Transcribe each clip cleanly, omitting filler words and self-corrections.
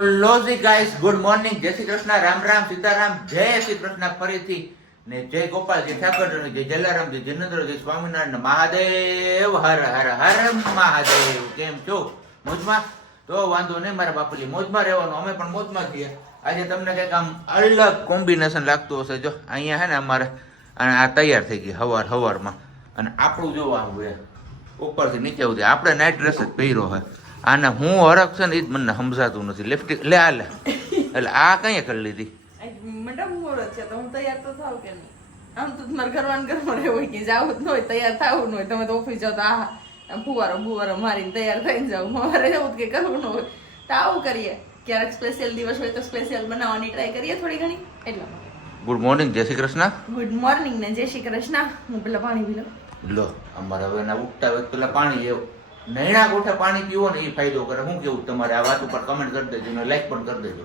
Hello જી guys, good morning, જય શ્રી કૃષ્ણ, રામ રામ, સીતારામ, જય શ્રી કૃષ્ણ ફરીથી ને જય ગોપાલ, જય ઠાકોર, જય જલારામ, જય જિનેન્દ્ર, જય સ્વામિનારાયણ, મહાદેવ, હર હર હર મહાદેવ. કેમ છો? મોજમાં? તો વાંધો નહીં, મારા બાપુજી મોજમાં રહેવાનું, અમે પણ મોજમાં છીએ. આજે તમને કંઈક આમ અલગ કોમ્બિનેશન લાગતું હશે. જો અહીંયા હે ને અમારે આ તૈયાર થઈ ગઈ હવારમાં, અને આપણું જોવા આવું ઉપરથી નીચે સુધી આપણે નાઇટ ડ્રેસ જ પહેર્યો હોય. આને હું હરખ છે ને એ જ મને સમજાતું નથી. લિફ્ટિક લે આ લે, એટલે આ કઈ કરી લીધી? મેડમ મોડો છે તો હું તૈયાર તો થાવ કે નહીં? આમ તો તમારે ઘરમાં રહેવું કે જાવું જ ન હોય, તૈયાર થવું ન હોય. તમે તો ઓફિસ જાવ તો ફુવારો મારીને તૈયાર થઈને જાવ. મારે એવું કે કરવું ન હોય તો આવું કરીએ. ક્યારેક સ્પેશિયલ દિવસ હોય તો સ્પેશિયલ બનાવવાની ટ્રાય કરીએ થોડી ઘણી. એટલા ગુડ મોર્નિંગ, જય શ્રી કૃષ્ણ. ગુડ મોર્નિંગ ને જય શ્રી કૃષ્ણ. હું પેલા પાણી પી લઉં. લો અમારે હવે એના ઉઠતા વખત પેલા પાણી એવું નૈણા ગોઠે પાણી પીવો ને એ ફાયદો કરે. શું કેવું તમારે? આ વાત ઉપર કમેન્ટ કરી દેજો ને લાઈક પણ કરી દેજો.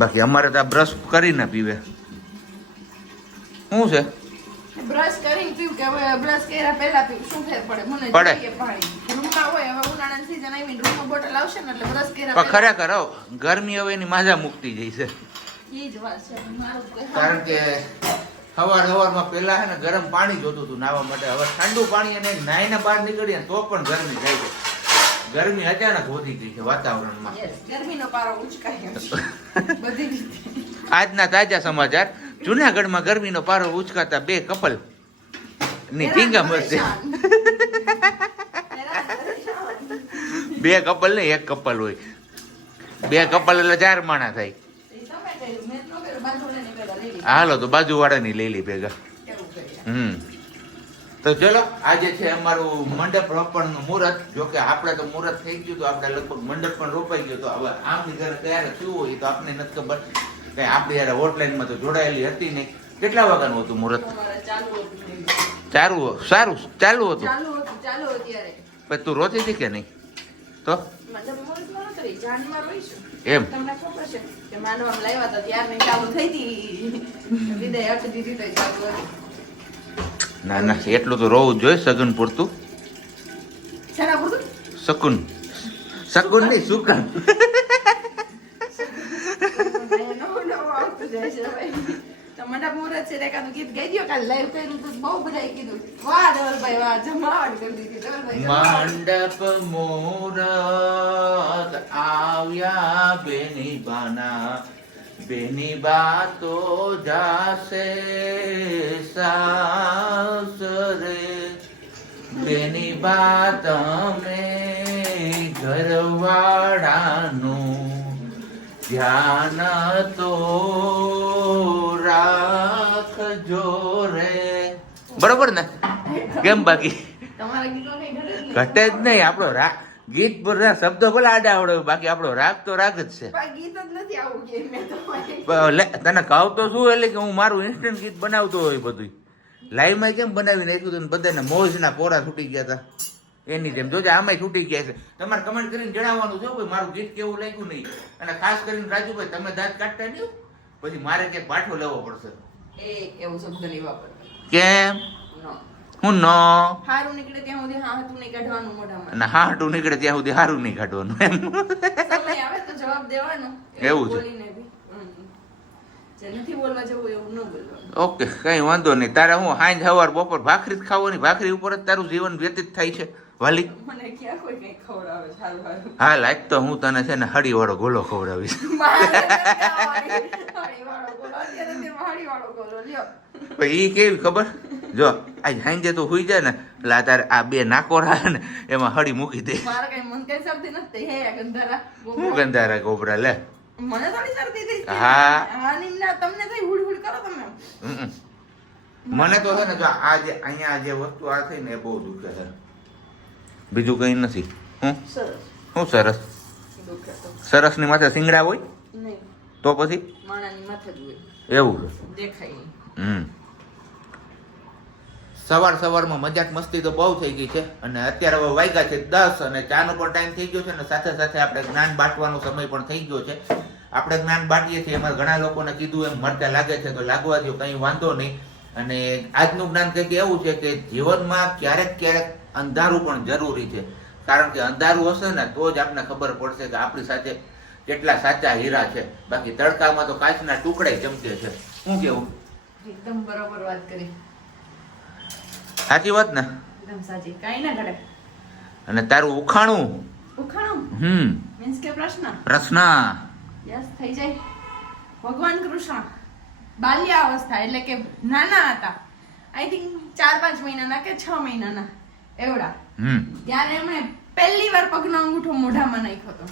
બાકી અમારે તો આ બ્રશ કરીને પીવે. શું છે? બ્રશ કરીને પીવું કે હવે બ્રશ કર્યા પહેલા પીવું? શું ફેર પડે? મને પડે. જોઈએ પાણી રૂમમાં હોય. હવે ઉનાળાની સીઝન આવી, રૂમમાં બોટલ આવશે ને એટલે બ્રશ કર્યા પણ ખરેખર ગરમી હવે એની માજા મુકતી જાય છે. એ જ વાત છે મારું કોઈ. કારણ કે સવારમાં પેલા છે ને ગરમ પાણી જોતું હતું નાહવા માટે. હવે ઠંડુ પાણી અને નાહીને બહાર નીકળીએ તો પણ ગરમી થાય છે. ગરમી અચાનક વધી ગઈ છે વાતાવરણમાં. ગરમીનો પારો ઉચકાય બધી રીતે. આજના તાજા સમાચાર, જુનાગઢમાં ગરમીનો પારો ઉચકાતા 2 કપલ ની ટીંગા મસ્તી. 2 કપલ ને 1 કપલ હોય. 2 કપલ એટલે 4 માણા થાય. હાલો તો બાજુ વાળાની લઈ લી ભેગા. તો ચલો, આજે છે અમારું મંડપ રોપણનું મુહૂર્ત. જો કે આપણે તો મુહૂર્ત થઈ ગયું તો આપણે લગભગ મંડપ પણ રોપાઈ ગયો. તો હવે આમની ઘરે તૈયાર થયું હોય તો આપણે નથી ખબર. કઈ આપણી યાર હોટલાઇનમાં તો જોડાયેલી હતી નહીં. કેટલા વાગ્યાનું હતું મુહૂર્ત? સારું ચાલુ હતું. પછી તું રોતી હતી કે નહીં? તો એમ તમને ખબર છે કે માનવામાં લાવ્યા હતા ત્યાર ચાલુ થઈ હતી. વિદાય આપી દીધી તો ચાલુ હતી. ના એટલું તો રોવું જોઈએ સગન પૂરતું. શાના પૂરતું? શકુન નહીં, સુકન. મંડપ મુહૂર્ત છે એકાદું ગીત ગાઈ દો. કાલે લાઈવ કર્યું તો બહુ બધાએ કીધું વાહ ધવલભાઈ વાહ, જમાવટ કરી દીધી ધવલભાઈ. મંડપ મુહૂર્ત આવ્યા બેની બાના, બેની બા તો જાશે સાસરે, બેની બા તમે ઘરવાળાનું ધ્યાન તો રાખજો રે. બરોબર ને? કેમ બાકી તમારા ગીતો કઈ ઘટે જ નહીં. આપણો રાગ ગીત પર શબ્દો ભલે આડા આવડે, બાકી આપણો રાગ તો રાગ જ છે. ગીત જ નથી આવું કે મેં તો તને કહું તો શું, એટલે કે હું મારું ઇન્સ્ટન્ટ ગીત બનાવતો હોય બધું. લાઈવમાં કેમ બનાવી નાખ્યું હતું, બધાને મોજના પોરા છૂટી ગયા હતા એની જેમ. જોજે આમાંય છૂટી ગયા છે. તમારે કમેન્ટ કરીને જણાવવાનું છે ભાઈ મારું ગીત કેવું લાગ્યું નહીં. અને ખાસ કરીને રાજુભાઈ, તમે દાંત કાઢતા નહીં પછી મારે ક્યાંક પાઠો લેવો પડશે. એવું શબ્દ નહીં વાપર. કેમ? હું ન હારું નીકળે ત્યાં સુધી હા હતું નહીં કાઢવાનું મોઢામાં. અને હાટું નીકળે ત્યાં સુધી હારું નહીં કાઢવાનું એમ. સમય આવે તો જવાબ દેવાનો. એવું છે. બોલીને બી. જે નથી બોલવા જવું એવું ન બોલવાનું. ઓકે, કઈ વાંધો નહીં. તારે હું સાંજ સવાર બપોર ભાખરી જ ખાવાની? ભાખરી ઉપર જ તારું જીવન વ્યતીત થાય છે વાલી? મને ક્યાં કોઈ કઈ ખવડાવે છે હારું હારું. હા લાગ તો હું તને છે ને હળી વાળો ગોલો ખવડાવીશ. ઈ કેવી ખબર? જો આજ સાંજે તો હુઈ જાય ને એટલે તારે આ 2 નાકોરા ને એમાં હળી મૂકી દે. મારે કઈ મન કઈ શબ્દ નથી. હે ગંધારા હું ગંધારા ગોબરા લે. મને થોડી શરદી થઈ છે. હા. નિમના તમને થઈ હુડ હુડ કરો તમે. મને તો છે ને જો આ જે અહીંયા જે વસ્તુ આ થઈ ને એ બહુ દુખે છે. બીજું કઈ નથી. સરસ. શું સરસ? દુખે તો સરસ ની માથે સિંગડા હોય નહીં. તો પછી માણાની માથે જ હોય. એવું છે. દેખાય નહીં. સવારમાં મજાક મસ્તી તો બહુ થઈ ગઈ છે. અને અત્યારે હવે વાગ્યા છે 10 અને ચાનો પણ ટાઈમ થઈ ગયો છે. અને સાથે સાથે આપણે જ્ઞાન બાંટવાનો સમય પણ થઈ ગયો છે. આપણે જ્ઞાન બાંટીએ છીએ, એમાં ઘણા લોકોને કીધું એમ મરતા લાગે છે તો લાગવા દો, કંઈ વાંધો નહીં. અને આજનું જ્ઞાન કંઈક એવું છે કે જીવનમાં ક્યારેક અંધારું પણ જરૂરી છે. કારણ કે અંધારું હશે ને તો જ આપણને ખબર પડશે કે આપણી સાથે કેટલા સાચા હીરા છે. બાકી તડકામાં તો કાચના ટુકડા ચમકે છે. શું કેવું? એકદમ બરાબર વાત કરી. સાચી વાત ને? એકદમ સાચી, કાઈ ના ઘડે. અને તારું ઉખાણું મીન્સ કે પ્રશ્ન યસ થઈ જાય. ભગવાન કૃષ્ણ બાલ્યાવસ્થા એટલે કે નાના હતા, આઈ થિંક 4-5 મહિનાના કે 6 મહિનાના એવડા, ત્યારે એમણે પહેલી વાર પગનો અંગૂઠો મોઢામાં નાખ્યો હતો.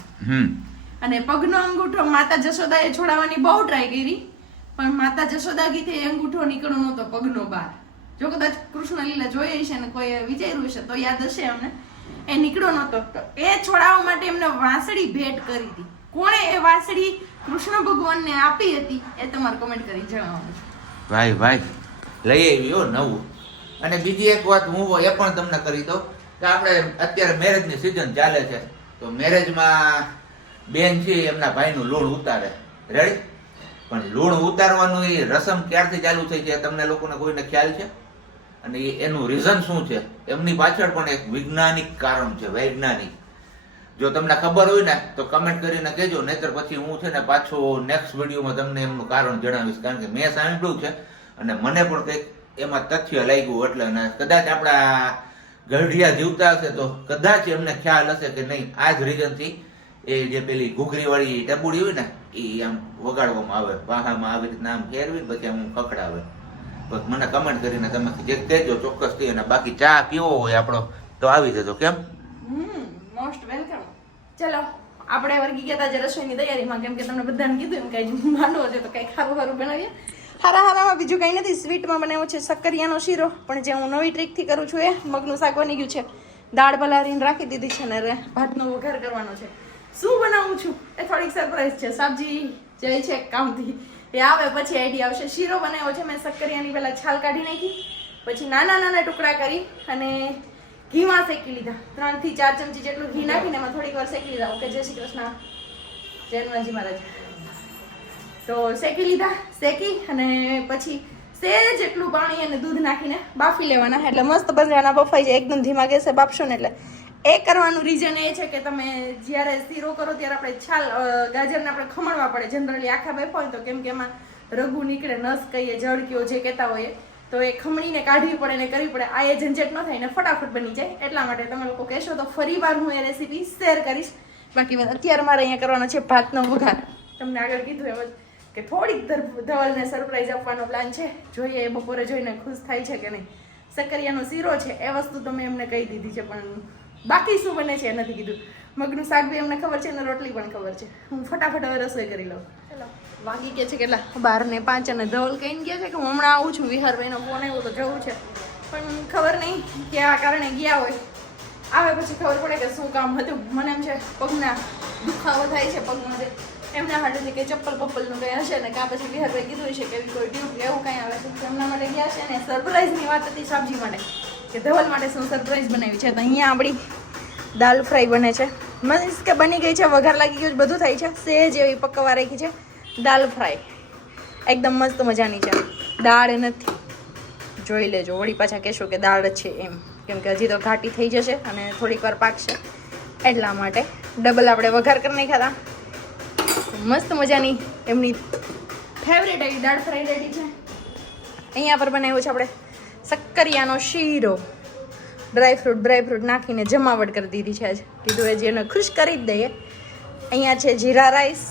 અને પગનો અંગૂઠો માતા જશોદાએ છોડાવવાની બહુ ટ્રાય કરી, પણ માતા જશોદા કીધે એ અંગૂઠો નીકળ્યો નહોતો પગનો બહાર. જો કદાચ કૃષ્ણ લીલા જોઈ હશે ને કોઈ વિચાર્યું હશે તો યાદ હશે અમને, એ નીકળ્યો નહોતો. તો એ છોડાવવા માટે એમને વાંસળી ભેટ કરી હતી. કોણે એ વાંસળી કૃષ્ણ ભગવાનને આપી હતી એ તમારે કમેન્ટ કરી જણાવવાનું છે. ભાઈ લઈ આવ્યો નવું. અને બીજી એક વાત હું એ પણ તમને કરી દઉં કે આપણે અત્યારે મેરેજની સિઝન ચાલે છે, તો મેરેજમાં બેન છે એમના ભાઈનું લૂણ ઉતારે, રેડી? પણ લૂણ ઉતારવાનું એ રસમ ક્યારથી ચાલુ થઈ છે તમને લોકોને કોઈને ખ્યાલ છે? અને એનું રીઝન શું છે? એમની પાછળ પણ એક વૈજ્ઞાનિક કારણ છે, વૈજ્ઞાનિક. જો તમને ખબર હોય ને તો કમેન્ટ કરીને કહેજો, નહીતર પછી હું છે ને પાછો નેક્સ્ટ વિડીયોમાં તમને એમનું કારણ જણાવીશ. કારણ કે મેં સાંભળ્યું છે અને મને પણ કંઈક એમાં તથ્ય લાગ્યું. એટલે અને કદાચ આપણા ગઢિયા જીવતા હશે તો કદાચ એમને ખ્યાલ હશે કે નહીં, આ જ રીઝનથી એ જે પેલી ઘૂઘરી વાળી ટબુડી હોય ને એ આમ વગાડવામાં આવે, વાહામાં આવી રીતના આમ ફેરવી પછી આમ કકડાવે. તો મને કમેન્ટ કરીને તમે જે કહેજો ચોક્કસથી. અને બાકી ચા પીવો હોય આપણો તો આવી જજો. કેમ? Most welcome. ચલો આપણે વર્ગી ગયા હતા રસોઈની તૈયારીમાં, કેમ કે તમને બધાને કીધું એમ કઈ માંડવો છે તો કઈ ખારું બનાવીએ. હારામાં બીજું કંઈ નથી. સ્વીટમાં બનાવ્યો છે શક્કરિયાનો શીરો, પણ જે હું નવી ટ્રીકથી કરું છું એ મગનું શાક બની ગયું છે. દાળ પલાળીને રાખી દીધી છે ને ભાતનો વઘાર કરવાનો છે. શું બનાવું છું એ થોડીક સરપ્રાઈઝ છે. સબ્જી જઈ છે કામથી, એ આવે પછી આઈડિયા આવશે. શીરો બનાવ્યો છે મેં શક્કરિયાની પહેલા છાલ કાઢી નાખી, પછી નાના ટુકડા કરી અને ઘીમાં શેકી લીધા. 3 થી 4 ચમચી જેટલું ઘી નાખીને એમાં થોડીક વાર શેકી લીધા. ઓકે, જય શ્રી કૃષ્ણ, જય હનુમાનજી મહારાજ. તો શેકી લીધા, શેકી અને પછી સેજ જેટલું પાણી અને દૂધ નાખીને બાફી લેવાના, એટલે મસ્ત બજારના બફાઈ જાય. એકદમ ધીમા ગેસે બાફશો ને એટલે એ કરવાનું રીઝન એ છે કે તમે જ્યારે શીરો કરો ત્યારે આપણે છાલ ગાજરને આપણે ખમણવા પડે. જનરલી આખા બેફા હોય તો કેમ કે એમાં રગુ નીકળે, નસ કહીએ, જળકીઓ જે કહેતા હોઈએ, તો એ ખમણીને કાઢવી પડે ને કરવી પડે. આ એ ઝંઝટ ન થાય ને ફટાફટ બની જાય. એટલા માટે તમે લોકો કહેશો તો ફરી વાર હું એ રેસીપી શેર કરીશ. બાકી અત્યારે મારે અહીંયા કરવાનો છે ભાતનો વઘાર. તમને આગળ કીધું એમ જ કે થોડીક ધવલને સરપ્રાઈઝ આપવાનો પ્લાન છે. જોઈએ એ બપોરે જોઈને ખુશ થાય છે કે નહીં. શક્કરિયાનો શીરો છે એ વસ્તુ તો મેં એમને કહી દીધી છે, પણ બાકી શું બને છે એ નથી કીધું. મગનું શાક બી એમને ખબર છે અને રોટલી પણ ખબર છે. હું ફટાફટ હવે રસોઈ કરી લઉં. ચલો, વાગી ગયા છે કેટલા? 12:05 અને ધવલ કહીને ગયા છે કે હું હમણાં આવું છું. વિહારભાઈનો ફોન આવ્યો તો જવું છે, પણ ખબર નહીં કેવા કારણે ગયા હોય. આવે પછી ખબર પડે કે શું કામ હતું. મને એમ છે પગના દુખાવો થાય છે પગમાં, જે એમના માટે કે ચપ્પલ પપ્પલનું કંઈ હશે ને કાં પછી વિહારભાઈ કીધું છે કે કોઈ ટ્યુબ કે એવું કંઈ આવે છે એમના માટે ગયા છે. ને સરપ્રાઈઝની વાત હતી સબ્જી માટે કે ધવલ માટે શું સરપ્રાઈઝ બનાવી છે. તો અહીંયા આપણી દાલ ફ્રાય બને છે. મીન્સ કે બની ગઈ છે, વઘાર લાગી ગયું, બધું થાય છે. સેજ એવી પકવવા રાખી છે દાલ ફ્રાય, એકદમ મસ્ત મજાની છે. દાળ નથી, જોઈ લેજો. વળી પાછા કહેશો કે દાળ જ છે એમ, કેમ કે હજી તો ઘાટી થઈ જશે અને થોડીક વાર પાકશે, એટલા માટે ડબલ આપણે વઘાર કરી નાખ્યા હતા. મસ્ત મજાની એમની ફેવરેટ એવી દાળ ફ્રાય રેડી છે. અહીંયા પર બનાવ્યો છે આપણે શક્કરિયાનો શીરો. ડ્રાયફ્રૂટ નાખીને જમાવટ કરી દીધી છે. આજે કીધું એ જેને ખુશ કરી જ દઈએ. અહીંયા છે જીરા રાઈસ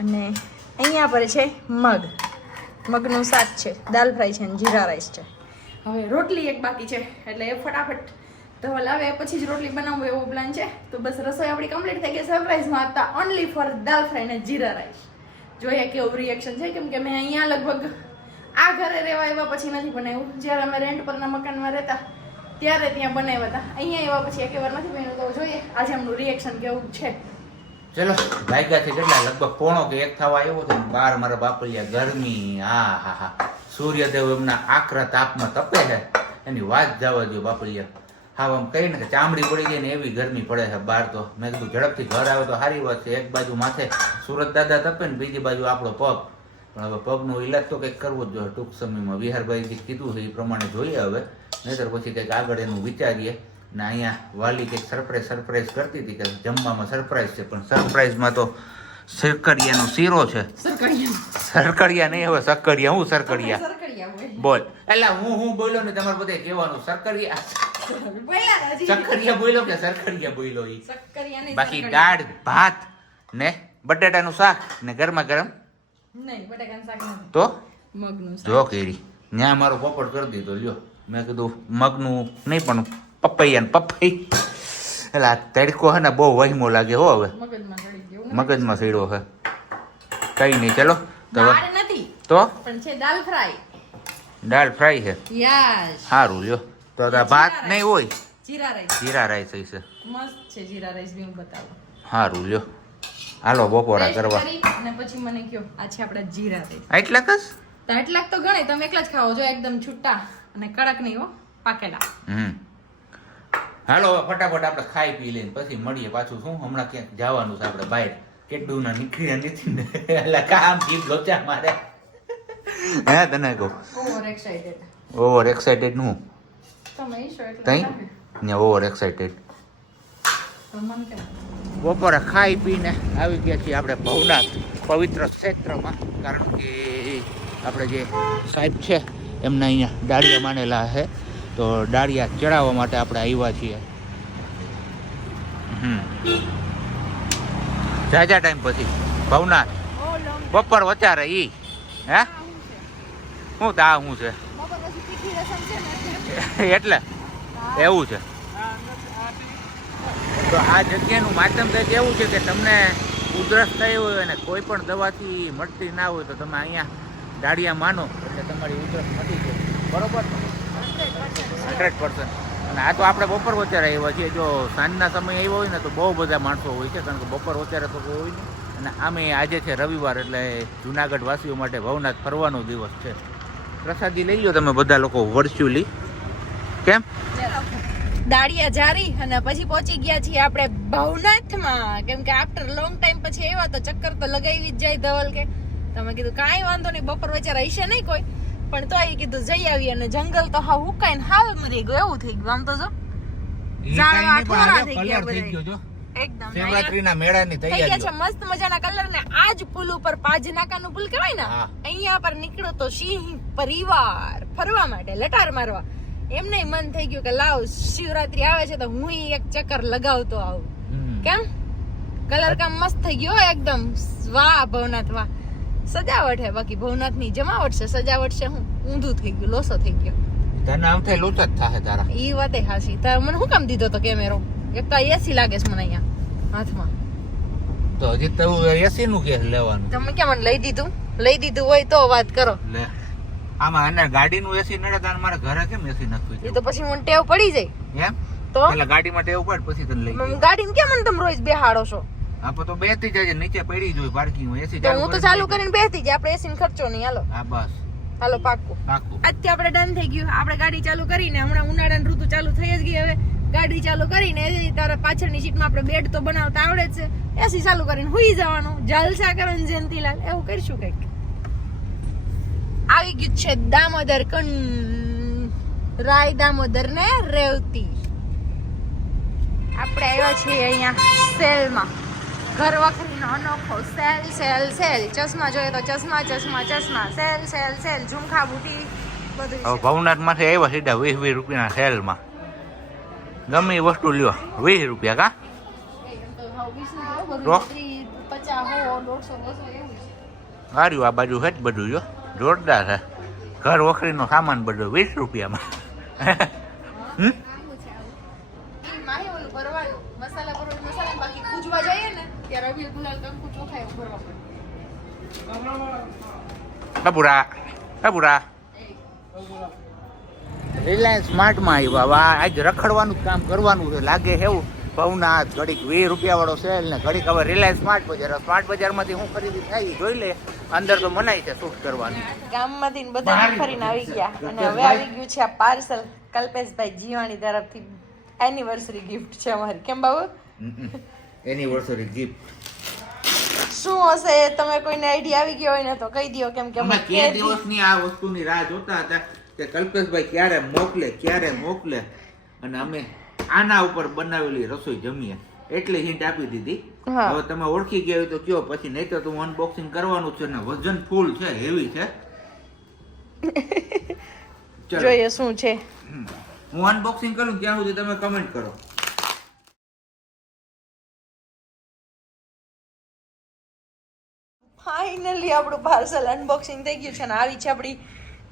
અને અહીંયા પર છે મગનું શાક છે, દાલ ફ્રાય છે અને જીરા રાઈસ છે. હવે રોટલી એક બાકી છે, એટલે એ ફટાફટ ધવલ આવે પછી જ રોટલી બનાવવો એવો પ્લાન છે. તો બસ રસોઈ આપણી કમ્પ્લીટ થઈ ગઈ. સરપ્રાઈઝમાં હતા ઓનલી ફોર દાલ ફ્રાય ને જીરા રાઈસ. જોઈએ કેવું રિએક્શન છે, કેમ કે મેં અહીંયા લગભગ આ ઘરે રહેવા એવા પછી નથી બનાવ્યું. જ્યારે અમે રેન્ટ પરના મકાનમાં રહેતા ત્યારે ત્યાં બનાવ્યા હતા. અહીંયા એવા પછી એક વાર નથી બન્યું. તો જોઈએ આજે એમનું રિએક્શન કેવું છે. ચલો, વાગ્યાથી કેટલા? લગભગ 1:45 થવા આવ્યો છે. બહાર મારા બાપલિયા ગરમી, હા, સૂર્યદેવ એમના આકરા તાપમાં તપે છે. એની વાત જવા દો બાપલિયા. હા, આમ કહીને કે ચામડી પડી ગઈ ને એવી ગરમી પડે છે બહાર. તો મેં કીધું ઝડપથી ઘર આવે તો સારી વાત છે. એક બાજુ માથે સુરત દાદા તપે ને બીજી બાજુ આપણો પગ. પણ હવે પગનો ઈલાજ તો કંઈક કરવો જ જોઈએ ટૂંક સમયમાં. વિહારભાઈ કીધું છે એ પ્રમાણે જોઈએ હવે, નહીતર પછી કંઈક આગળ એનું વિચારીએ. ને અહીંયા વાલી કંઈક સરપ્રાઈઝ કરતી હતી કે જમવામાં સરપ્રાઈઝ છે, પણ સરપ્રાઈઝમાં તો સરકરિયાનો શીરો છે. સરકરિયા નહીં, હવે સક્કરિયા. હું સરકરિયા બોલ. એટલે હું બોલ્યો ને તમારે બધે કહેવાનું સરકરિયા. સક્કરિયા બોલ્યો કે સરકરિયા બોલ્યો ઈ. બાકી દાળ ભાત ને બટાટાનું શાક ને ગરમા ગરમ તો જો કેરી ન્યા મારો પોપટ કરી દીધો. લ્યો મેં કીધું મગનું નહીં પણ પપૈયા ને પપઈ. એટલે આ તડકો હે ને બહુ વહીમો લાગે હો. હવે મગજમાં સડ્યો છે. કઈ નહીં, ચલો તો દાળ ફ્રાય છે. સારું લ્યો તો ભાત નહીં હોય, જીરા રાઈસ હશે. સારું લ્યો હાલો બપોરા કરવા. પછી મને કયો આ છે આપડા જીરા રાઈસ. એટલાક જ એટલાક તો ગણે, તમે એકલા જ ખાઓ જો, એકદમ છૂટા અને કડક નહીં હો, પાકેલા. હાલો ફટાફટ આપણે ખાઈ પી લઈને પછી મળીએ પાછું. શું હમણાં ક્યાંક જવાનું છે આપણે બહાર. કેટલું ના નીકળ્યા નથી ને એટલે કામ જીભ લોચા મારે. હે તને કહું ઓવર એક્સાઇટેડ નું તઈ ઓવર એક્સાઇટેડ. બપોરે ખાઈ પીને આવી ગયા છીએ આપણે ભવનાથ પવિત્ર ક્ષેત્રમાં, કારણ કે આપણે જે સાહેબ છે એમને અહીંયા ડાળિયા માનેલા છે, તો ડાળિયા ચડાવવા માટે આપણે આવ્યા છીએ. જાજા ટાઈમ પછી ભવનાથ બપોર વચારે ઈ હે શું તા શું છે એટલે એવું છે. તો આ જગ્યાનું માધ્યમ કંઈક એવું છે કે તમને ઉધરસ થઈ હોય અને કોઈ પણ દવાથી મળતી ના હોય તો તમે અહીંયા ડાળિયા માનો એટલે તમારી ઉધરસ મટી જાય. બરોબર 100%. અને આ તો આપણે બપોર વચારે આવ્યા છીએ. જો સાંજના સમય આવ્યો હોય ને તો બહુ બધા માણસો હોય છે, કારણ કે બપોર વચારે તો કોઈ હોય નહીં. અને આમે આજે છે રવિવાર, એટલે જુનાગઢ વાસીઓ માટે ભવનાથ ફરવાનો દિવસ છે. પ્રસાદી લઈ લો તમે બધા લોકો વર્ચ્યુઅલી. કેમ દાળિયા જારી અને પછી પહોંચી ગયા છીએ આપણે ભવનાથમાં, કેમ કે આફ્ટર લોંગ ટાઈમ પછી આવ્યા તો ચક્કર તો લગાવી જ જાય. ધવલ કે તમે કીધું કાંઈ વાંધો નહીં, બપોર વચારે હશે નહીં કોઈ, પણ તો એ કીધું જઈ આવી. અને જંગલ તો હા હુકાઈને હાલ મરી ગયો એવું થઈ ગયું. આમ તો જો ઝાડવા ઠોરા થઈ ગયા બધા એકદમ. શિવરાત્રીના મેળાની તૈયારી થઈ ગયા છે મસ્ત મજાના કલર. ને આજ પુલ ઉપર પાજનાકાનું પુલ કહેવાય ને, અહીંયા પર નીકળો તો સિંહ પરિવાર ફરવા માટે લટાર મારવા. એમને મન થઈ ગયું કે લાવ શિવરાત્રી આવે છે તો હું એક ચક્કર લગાવતો આવું. કેમ કલર કામ મસ્ત થઈ ગયો એકદમ. વાહ ભવનાથ વાહ. સજાવટ હે, બાકી ભવનાથ ની જમાવટ છે, સજાવટ છે હું ઊંધું થઈ ગયું, લોસો થઈ ગયો. તને આમ થાય લોચા જ થાહે તારા. ઈ વાતે હાસી. તાર મને શું કામ દીધો તો કેમેરો? એક તો એસી લાગે છે મને અહીંયા હાથમાં. તો હજી તો એસી નું કે લેવાનું. તમે કેમ મને લઈ દીધું? લઈ દીધું હોય તો વાત કરો. લે આમાં અંદર ગાડી નું એસી નડે તારે મારા ઘરે કેમ એસી નાખવી? એ તો પછી મને ટેવ પડી જાય. એમ તો પેલા ગાડીમાં ટેવ પડ પછી તને લઈ. ગાડીમાં કેમ મને તમે રોજ બેહાડો છો? આપો તો બેસતી જાય, નીચે પડી જ હોય પાર્કિંગ માં એસી. તો હું તો ચાલુ કરીને બેસતી જાય, આપણે એસી ખર્ચો નહીં. હાલો હા બસ હાલો પાક્કું. અત્યારે આપણે ડન થઈ ગયું. આપણે ગાડી ચાલુ કરીને હમણાં ઉનાળાની ઋતુ ચાલુ થઈ જ ગઈ. હવે ગાડી ચાલુ કરીને તારા પાછળની સીટમાં આપણે બેડ તો બનાવતા આવડે જ છે, એસી ચાલુ કરીને હુઈ જવાનું, જલસા કરવાનું. જયંતીલાલ એવું કરીશું કઈક. આવી ગયું છે દામોદર કુંડ, રાય દામોદર ને રેવતી. આપણે આવ્યા છીએ અહીંયા સેલમાં, ઘર વખરીનો અનોખો સેલ સેલ સેલ. ચશ્મા જોઈએ તો ચશ્મા ચશ્મા ચશ્મા, સેલ સેલ સેલ, ઝુમખા બુટી બધું. હવે ભવનાથ માંથી આવ્યા સીધા 20 રૂપિયાના સેલમાં. ગમે એ વસ્તુ લ્યો 20 રૂપિયા. કા સારું આ બાજુ છે જ બધું જો જોરદાર છે. ઘર વખરીનો સામાન બધો 20 રૂપિયામાં. રિલાયન્સ સ્માર્ટમાં આવ્યા. આજ રખડવાનું જ કામ કરવાનું છે લાગે એવું. ભવનાથ ઘડીક 20 રૂપિયા વાળો સેલ ને ઘડીક હવે રિલાયન્સ સ્માર્ટ બજાર. સ્માર્ટ બજારમાંથી હું ખરીદી થાય જોઈ લે. અંદર તો મનાય છે શૂટ કરવાની. ગામમાંથી બધા ફરીને આવી ગયા અને હવે આવી ગયું છે આ પાર્સલ કલ્પેશભાઈ જીવાણી તરફથી. એનિવર્સરી ગિફ્ટ છે અમારી. કેમ બાબુ? એનિવર્સરી ગિફ્ટ શું હશે? તમે કોઈને આઈડિયા આવી ગયો હોય ને તો કહી દો, કેમ કે અમે કે દિવસની આ વસ્તુની રાહ જોતા હતા કે કલ્પેશભાઈ ક્યારે મોકલે. અને અમે આના ઉપર બનાવેલી રસોઈ જમીએ એટલી હિન્ટ આપી દીધી. હા. હવે તમે ઓળખી ગયા હોય તો કયો, પછી નહીં તો હું અનબોક્સિંગ કરવાનું છે ને વજન ફૂલ છે, હેવી છે. ચલો. જોઈએ શું છે. હું અનબોક્સિંગ કરું ત્યાં સુધી તમે કમેન્ટ કરો. ફાઇનલી આપણું પાર્સલ અનબોક્સિંગ થઈ ગયું છે અને આવી છે આપણી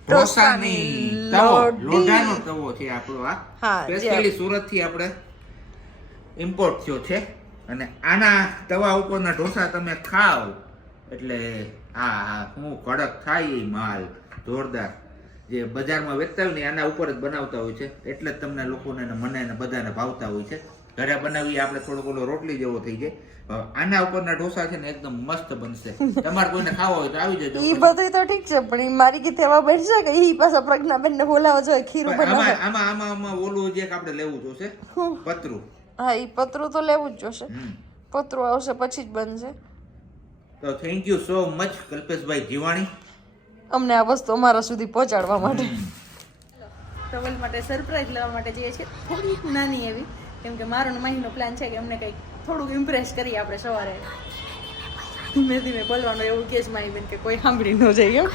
ઢોસાની તવો, લોઢાનો તવો છે આપણો આ. હા, સ્પેશિયલી સુરત થી આપણે ઇમ્પોર્ટ થયો છે અને આના તવા ઉપરના ઢોસા તમે ખાવ એટલે હા હું કડક થાય એ માલ જોરદાર. જે બજારમાં વેચતા હોય ને આના ઉપર જ બનાવતા હોય છે એટલે જ તમને લોકોને ને મને ને બધાને ભાવતા હોય છે. ઘરે બનાવીએ આપણે થોડો ઓલો રોટલી જેવો થઈ જાય. આના ઉપરના ઢોસા છે ને એકદમ મસ્ત બનશે. તમારે કોઈને ખાવા હોય તો આવી જજો. ઈ બધું તો ઠીક છે પણ ઈ મારી કે તેવા બનશે કે ઈ પાછા પ્રજ્ઞાબેન ને બોલાવા જોઈએ ખીરું બનાવવા. આમાં ઓલું જે આપણે લેવું જોશે પતરું. હા ઈ પતરું તો લેવું જ જોશે. પતરું આવશે પછી જ બનશે. તો thank you so much Kalpeshbhai Jivani અમને આ વસ્તુ અમારા સુધી પહોંચાડવા માટે. ટવલ માટે સરપ્રાઈઝ લેવા માટે જઈએ છીએ થોડીક નાની એવી, કેમ કે મારો ને માહીનો પ્લાન છે કે અમને કંઈક થોડુંક ઇમ્પ્રેસ કરીએ આપણે સવારે. ધીમે ધીમે બોલવાનું એવું કે જ માહી બેન કે કોઈ સાંભળી ન જાય એમ.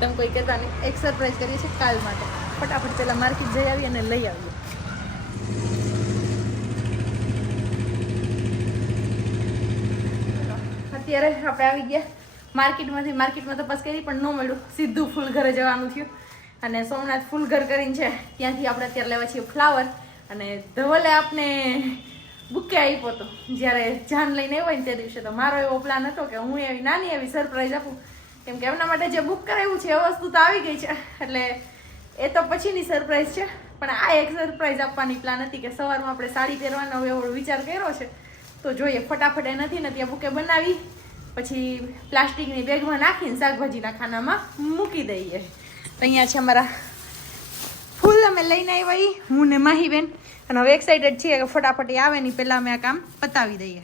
તમે કોઈ કહેતા નહીં. એક સરપ્રાઈઝ કરીએ છીએ કાલ માટે. ફટાફટ પહેલા માર્કેટ જઈ આવીએ અને લઈ આવીએ. અત્યારે આપણે આવી ગયા માર્કેટમાં તપાસ કરી પણ ન મળ્યું. સીધું ફૂલ ઘરે જવાનું થયું અને સોમનાથ ફૂલ ઘર કરીને છે ત્યાંથી આપણે અત્યારે લેવા છીએ ફ્લાવર. અને ધવલે આપને બુકે આપ્યો હતો જ્યારે જાન લઈને આવ્યો ને તે દિવસે. તો મારો એવો પ્લાન હતો કે હું એવી નાની એવી સરપ્રાઈઝ આપું, કેમ કે એમના માટે જે બુક કરાવ્યું છે એ વસ્તુ તો આવી ગઈ છે એટલે એ તો પછીની સરપ્રાઈઝ છે. પણ આ એક સરપ્રાઈઝ આપવાની પ્લાન હતી કે સવારમાં આપણે સાડી પહેરવાનો એવો વિચાર કર્યો છે. તો જોઈએ ફટાફટ એ નથી ને ત્યાં બુકે બનાવી પછી પ્લાસ્ટિકની બેગમાં નાખીને શાકભાજીના ખાનામાં મૂકી દઈએ. તો અહીંયા છે અમારા ફૂલ અમે લઈને આવ્યા હું ને માહીબેન. અને હવે એક્સાઇટેડ છીએ કે ફટાફટ આવે નહીં પહેલા અમે આ કામ પતાવી દઈએ.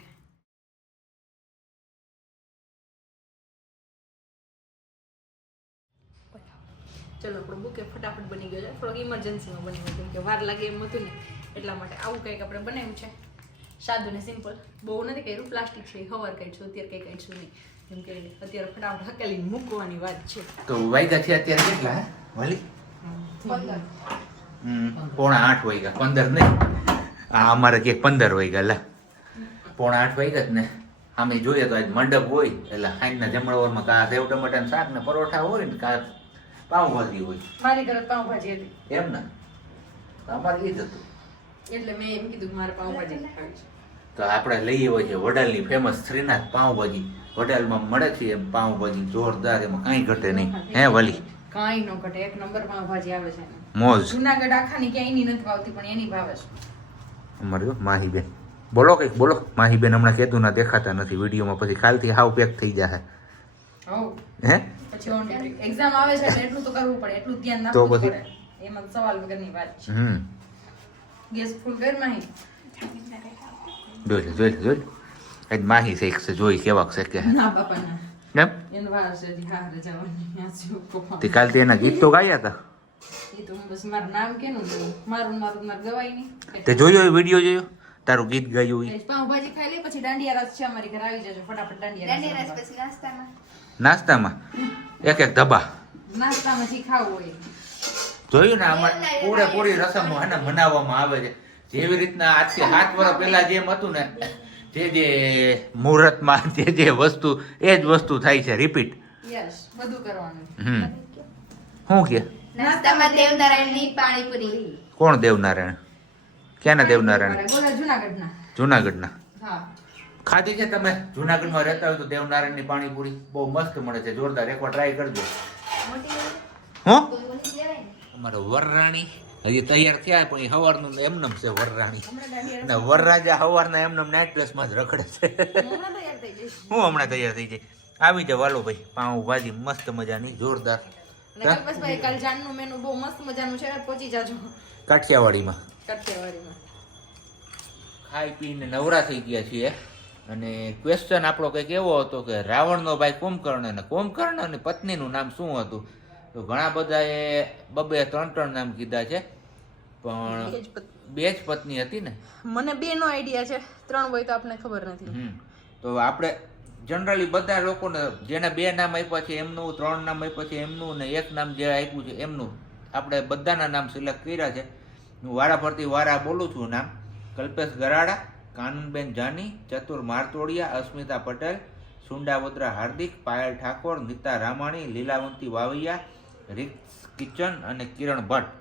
ચલો આપણું બુકે ફટાફટ બની ગયો છે. થોડોક ઇમરજન્સીમાં બની ગયો કેમ કે વાર લાગે એમ હતું ને એટલા માટે આવું કંઈક આપણે બનાવ્યું છે. સાદું ને સિમ્પલ, બહુ નથી કર્યું. પ્લાસ્ટિક છે હવાર કાઢશું, અત્યારે કંઈ કાઢશું નહીં કેમ કે અત્યારે ફટાફટ હકેલીને મૂકવાની વાત છે. તો વાગ્યા છે અત્યારે કેટલા વાલી? 7:45 વાગ્યા. 15 નહીં, અમારે કે 15 વાગ્યા. લા 7:45 વાગ્યા જ ને. આમે જોઈએ તો આજ મંડપ હોય એટલે સાંજના જમણવારમાં કા સેવ ટમાટાનું શાક ને પરોઠા હોય ને કા પાઉંભાજી હોય. મારી ઘરે પાઉંભાજી હતી એમ ને અમારે એ જ હતું એટલે મેં એમ કીધું કે મારે પાઉંભાજી ખાવી છે. તો આપણે લઈએ હોય છે વડાલની ફેમસ શ્રીનાથ પાઉંભાજી. વડાલમાં મળે છે એમ પાઉંભાજી જોરદાર, એમાં કાંઈ ઘટે નહીં. હે વાલી? કાંઈ ન ઘટે, એક નંબર પાઉંભાજી આવે છે. મોજ. જુનાગઢ આખાની ક્યાંય એની નથી ભાવતી પણ એની ભાવે છે. અમારે માહીબેન બોલો કંઈક બોલો. માહીબેન હમણાં કીધું ના દેખાતા નથી વિડીયોમાં, પછી કાલથી હાવ પેક થઈ જશે. હે પછી એક્ઝામ આવે છે એટલે એટલું તો કરવું પડે, એટલું ધ્યાન તો રાખવું પછી? પડે. એમાં સવાલ વગરની વાત છે. ગેસ ફૂલ કર માહી. જોઈ લે આજ માહી શેખ છે, જોઈ કેવાક છે કે ના બાપા ના. એમ એનો વાર છે હજી હારે જવાની. આ શું પપ્પા. તે કાલ એના ગીત તો ગાયા હતા. એ તો બસ મારું નામ કેનું બોલું, મારું ગવાય નહીં. તે જોયો એ વિડીયો જોયો તારું ગીત ગાયું એ? પાઉંભાજી ખાઈ લે પછી દાંડિયા રાસ છે અમારી ઘરે, આવી જજો ફટાફટ દાંડિયા રાસ. પછી નાસ્તામાં એક ધબા નાસ્તામાં જે ખાવું હોય. જોયું ને અમારે પૂરેપૂરી રસમો એને મનાવવામાં આવે છે. જેવી રીતના આજથી 7 વર્ષ પહેલા જેમ હતું ને જે મુહૂર્તમાં જે વસ્તુ એ જ વસ્તુ થાય છે રિપીટ. યસ બધું કરવાનું. શું કે નાસ્તામાં દેવનારાયણની પાણીપુરી. કોણ દેવનારાયણ? ક્યાંના દેવનારાયણ? જુનાગઢના. જુનાગઢના. હા ખાધી છે તમે? જુનાગઢમાં રહેતા હોય તો દેવનારાયણની પાણીપુરી બહુ મસ્ત મળે છે, જોરદાર. એકવાર ટ્રાય કરજો. હું અમારે વરરાણી હજી તૈયાર થયા પણ એ સવારનું એમનેમ છે વરરાણી. અને વરરાજા સવારના એમનેમ નાઇટ ડ્રેસમાં જ રખડે છે. હું હમણાં તૈયાર થઈ જાય. આવી જાવ વાલો ભાઈ, પાઉંભાજી મસ્ત મજાની જોરદાર. કલ્પેશભાઈ કાલ જાનનું મેનુ બહુ મસ્ત મજાનું છે, પહોંચી જાજો કાઠિયાવાડીમાં. કાઠિયાવાડીમાં ખાઈ પીને નવરા થઈ ગયા છીએ અને ક્વેશ્ચન આપણો કંઈક એવો હતો કે રાવણનો ભાઈ કુંભકર્ણ અને કુંભકર્ણની પત્નીનું નામ શું હતું? તો ઘણા બધાએ 2-3 નામ કીધા છે પણ 2 જ પત્ની હતી ને? મને 2 નો આઈડિયા છે, 3 હોય તો આપણને ખબર નથી. તો આપણે જનરલી બધા લોકોને જેને 2 નામ આપ્યા છે એમનું, 3 નામ આપ્યા છે એમનું, ને 1 નામ જે આપ્યું છે એમનું, આપણે બધાના નામ સિલેક્ટ કર્યા છે. હું વારા ફરતી વારા બોલું છું નામ. કલ્પેશ ગરાડા, કાનનબેન જાની, ચતુર મારતોડિયા, અસ્મિતા પટેલ, સુંડાવદ્રા હાર્દિક, પાયલ ઠાકોર, નીતા રામાણી, લીલાવંતી વાવૈયા, રિક્સ કિચન અને કિરણ ભટ્ટ.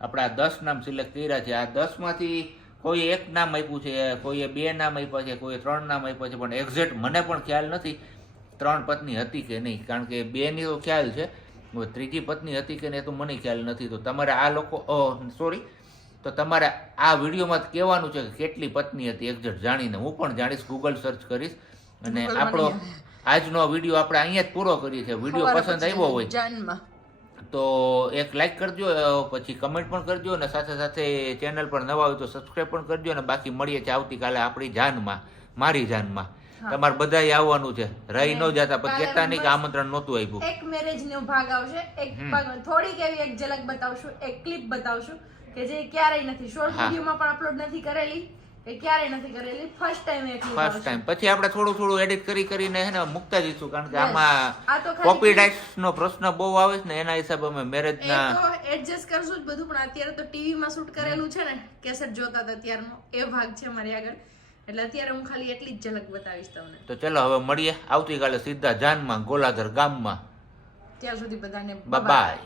આપણે આ 10 નામ સિલેક્ટ કર્યા છે. આ 10 માંથી કોઈ 1 નામ આપ્યું છે, કોઈએ 2 નામ આપ્યા છે, કોઈએ 3 નામ આપ્યા છે, પણ એક્ઝેક્ટ મને પણ ખ્યાલ નથી 3 પત્ની હતી કે નહીં, કારણ કે 2 ની તો ખ્યાલ છે, ત્રીજી પત્ની હતી કે નહીં તો મને ખ્યાલ નથી. તો તમારે આ લોકો તો તમારે આ વિડીયોમાં કહેવાનું છે કે કેટલી પત્ની હતી એક્ઝેક્ટ જાણીને. હું પણ જાણીશ, ગૂગલ સર્ચ કરીશ. અને આપણો આજનો વિડીયો આપણે અહીંયા જ પૂરો કરીએ છીએ. વિડીયો પસંદ આવ્યો હોય જાનમાં તો એક લાઈક કરજો, પછી કમેન્ટ પણ કરજો, અને સાથે સાથે ચેનલ પર નવા હોય તો સબસ્ક્રાઈબ પણ કરજો. અને બાકી મળીએ છીએ આવતીકાલે આપણી જાનમાં, મારી જાનમાં. તમારે બધાય આવવાનું છે, રહી ન જતા. પણ કહેતા નહીં કે આમંત્રણ નહોતું આપ્યું. એક મેરેજ નો ભાગ આવશે, એક ભાગ થોડીક એવી એક ઝલક બતાવશું, એક ક્લિપ બતાવશું કે જે ક્યારેય નથી શોર્ટ વિડીયોમાં પણ અપલોડ નથી કરેલી, કે ક્યારેય નથી કરેલી, ફર્સ્ટ ટાઈમ એક ક્લિપ ફર્સ્ટ ટાઈમ. પછી આપણે થોડું થોડું એડિટ કરીને હે ને મૂકતા જઈશું, કારણ કે આ આમાં તો ખાલી કોપીરાઇટ નો પ્રશ્ન બહુ આવે છે ને, એના હિસાબે અમે મેરેજ એ ના તો એડજસ્ટ કરશું જ બધું. પણ અત્યારે તો ટીવી માં શૂટ કરેલું છે ને, કેસેટ જોતા હતા ત્યારનો એ ભાગ છે મારી આગળ, એટલે અત્યારે હું ખાલી એટલી જ ઝલક બતાવીશ તમને. તો ચલો હવે મળીએ આવતીકાલે સીધા જાનમાં, ગોલાધર ગામમાં. ત્યાં સુધી બધાને બાય.